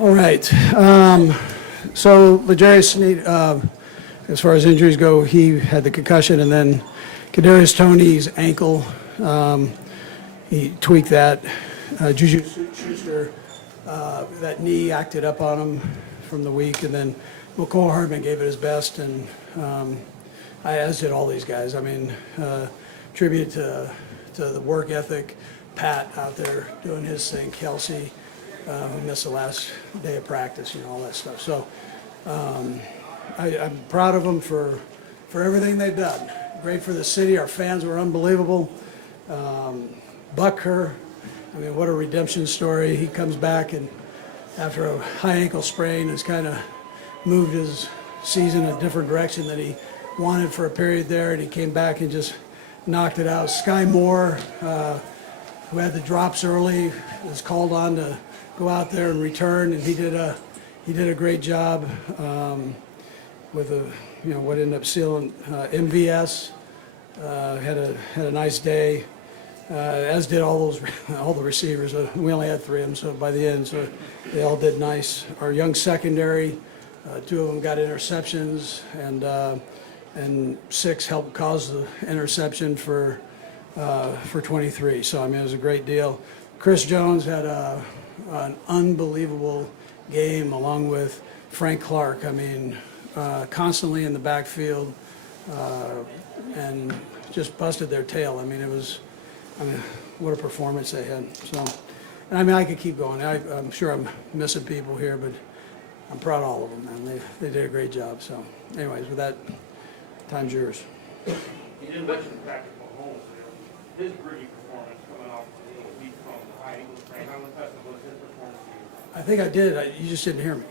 All right. So L'Jarius Sneed, as far as injuries go, he had the concussion, and then Kadarius Toney's ankle, he tweaked that. Juju Schuster, that knee acted up on him from the week, and then McCole Hardman gave it his best, and as did all these guys. I mean, tribute to the work ethic. Pat out there doing his thing, Kelsey, who missed the last day of practice, all that stuff. So I'm proud of them for everything they've done. Great for the city. Our fans were unbelievable. Bucker, I mean, what a redemption story. He comes back and after a high ankle sprain has kind of moved his season a different direction than he wanted for a period there, and he came back and just knocked it out. Sky Moore, who had the drops early, was called on to go out there and return, and he did a great job with what ended up sealing MVS. Had a nice day, as did all the receivers. We only had 3 of them, so by the end, so they all did nice. Our young secondary, 2 of them got interceptions, and 6 helped cause the interception for 23. So I mean, it was a great deal. Chris Jones had an unbelievable game, along with Frank Clark. I mean, constantly in the backfield, and just busted their tail. I mean, what a performance they had. So, and I mean, I could keep going. I'm sure I'm missing people here, but I'm proud of all of them, man. They did a great job. So, anyways, with that, time's yours. You didn't mention Patrick Mahomes there. His gritty performance coming off a week from the high ankle sprain. How impressive was his performance to you? I think I did. You just didn't hear me.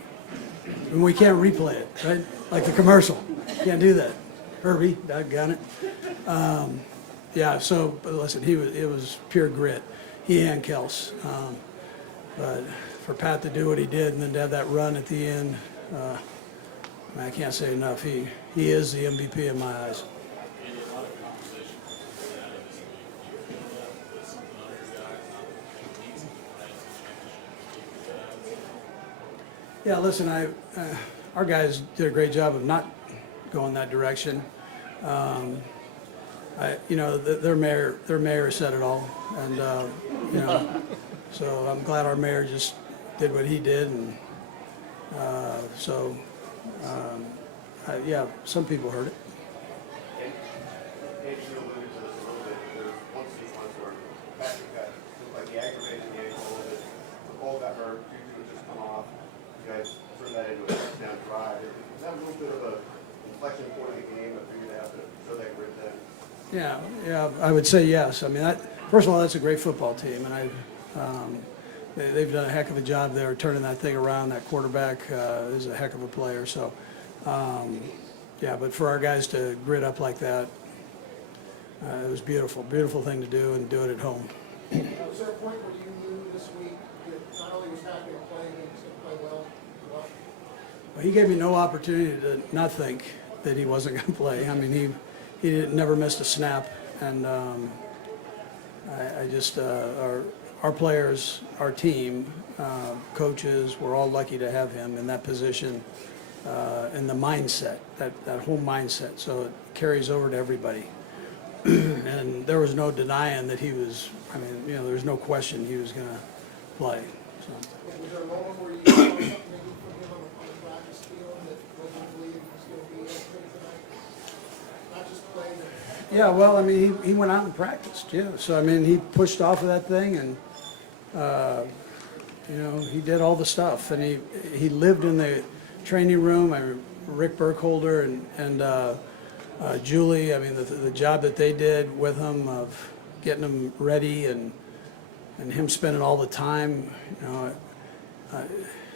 And we can't replay it, right? Like the commercial. Can't do that. Herbie, doggone it. Yeah, so, but listen, it was pure grit. He and Kels. But for Pat to do what he did and then to have that run at the end, I can't say enough. He is the MVP in my eyes. Yeah, listen, our guys did a great job of not going that direction. Their mayor said it all, and so I'm glad our mayor just did what he did, and yeah, some people heard it. Maybe you alluded to this a little bit. There's one sequence where Patrick looked like he aggravated the ankle a little bit. The ball got hurt. Juju had just come off. You guys turned that into a touchdown drive. Is that a little bit of an inflection point in the game for you to have to show that grit then? Yeah, I would say yes. I mean, first of all, that's a great football team, and they've done a heck of a job there turning that thing around. That quarterback is a heck of a player. So, yeah, but for our guys to grit up like that, it was beautiful thing to do, and do it at home. Was there a point where you knew this week that not only was Pat going to play, but he was going to play well? Well, he gave me no opportunity to not think that he wasn't going to play. I mean, he never missed a snap, and I just our players, our team, coaches, we're all lucky to have him in that position, and the mindset, that whole mindset. So it carries over to everybody, and there was no denying that he was. I mean, there was no question he was going to play. So. Was there a moment where you saw something maybe from him on the practice field that led you to believe he was going to be okay tonight? Not just play. Yeah, well, I mean, he went out and practiced, yeah. So, I mean, he pushed off of that thing, and, he did all the stuff. And he lived in the training room. I mean, Rick Burkholder and Julie, I mean, the job that they did with him of getting him ready and him spending all the time,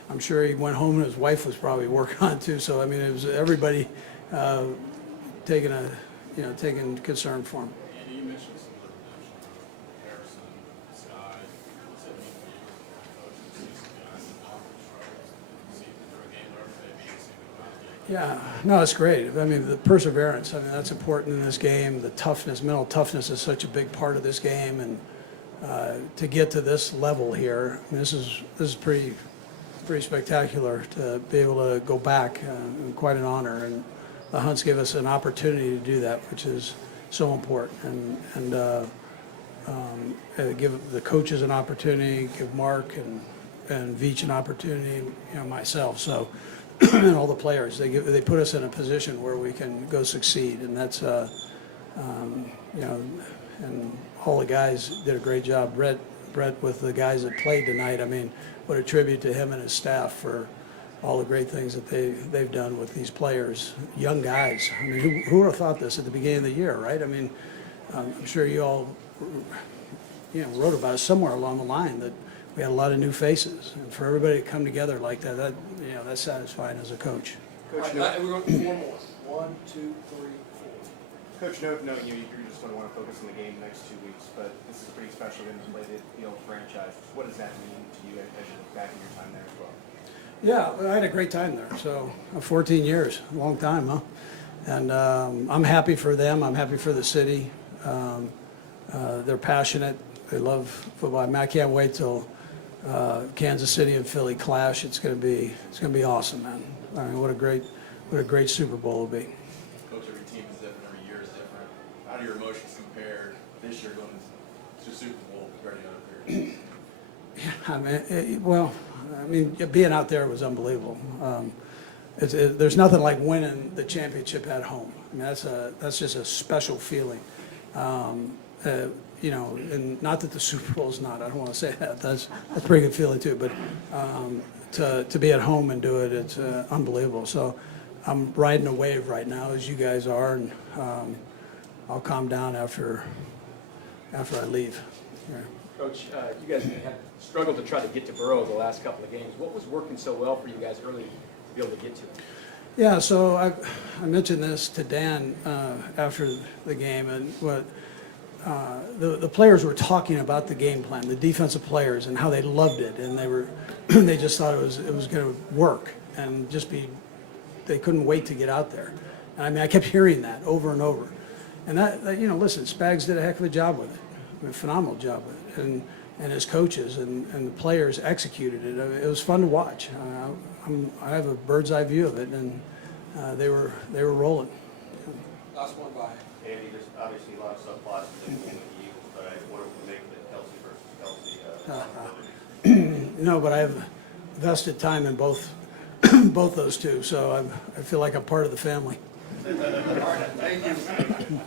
I'm sure he went home and his wife was probably working on it too. So, I mean, it was everybody taking concern for him. Andy, you mentioned some of the redemption. Harrison, Sky, what's it mean for you? Coaches, these guys in conference struggles, see through a game or maybe single about it. Yeah, no, it's great. I mean, the perseverance, I mean, that's important in this game. The toughness, mental toughness is such a big part of this game. And to get to this level here, I mean, this is pretty pretty spectacular to be able to go back, and quite an honor. And the Hunts give us an opportunity to do that, which is so important. And give the coaches an opportunity, give Mark and Veach an opportunity, myself. So, and all the players, they put us in a position where we can go succeed, and that's and all the guys did a great job. Brett with the guys that played tonight. I mean, what a tribute to him and his staff for all the great things that they've done with these players, young guys. I mean, who would have thought this at the beginning of the year, right? I mean, I'm sure you all, wrote about it somewhere along the line that we had a lot of new faces, and for everybody to come together like that, that's satisfying as a coach. Coach, We're going to four more. 1, 2, 3, 4. Coach, knowing you're just going to want to focus on the game the next 2 weeks, but this is pretty special game to play the old franchise. What does that mean to you as you look back at your time there as well? Yeah, I had a great time there. So 14 years, a long time, huh? And I'm happy for them. I'm happy for the city. They're passionate. They love football. I mean, I can't wait till Kansas City and Philly clash. It's gonna be awesome, man. I mean, what a great Super Bowl it'll be. Coach, every team is different, every year is different. How do your emotions compare this year going to Super Bowl compared to other periods? I mean, being out there was unbelievable. There's nothing like winning the championship at home. I mean, that's just a special feeling. And not that the Super Bowl is not. I don't want to say that. That's a pretty good feeling too. But to be at home and do it, it's unbelievable. So I'm riding a wave right now, as you guys are, and I'll calm down after I leave. Yeah. Coach, you guys have struggled to try to get to Burrow the last couple of games. What was working so well for you guys early to be able to get to him? Yeah, so I mentioned this to Dan after the game, and what the players were talking about the game plan, the defensive players, and how they loved it, and they just thought it was going to work and they couldn't wait to get out there. And I mean, I kept hearing that over and over, and that listen, Spags did a heck of a job with it, a phenomenal job with it, and his coaches and the players executed it. It was fun to watch. I have a bird's eye view of it, and they were rolling. Last one by. Andy, there's obviously a lot of subplots in the Eagles, but I wonder if we make the Kelsey versus Kelsey. No, but I have vested time in both those two, so I feel like I'm part of the family. All right, thank you.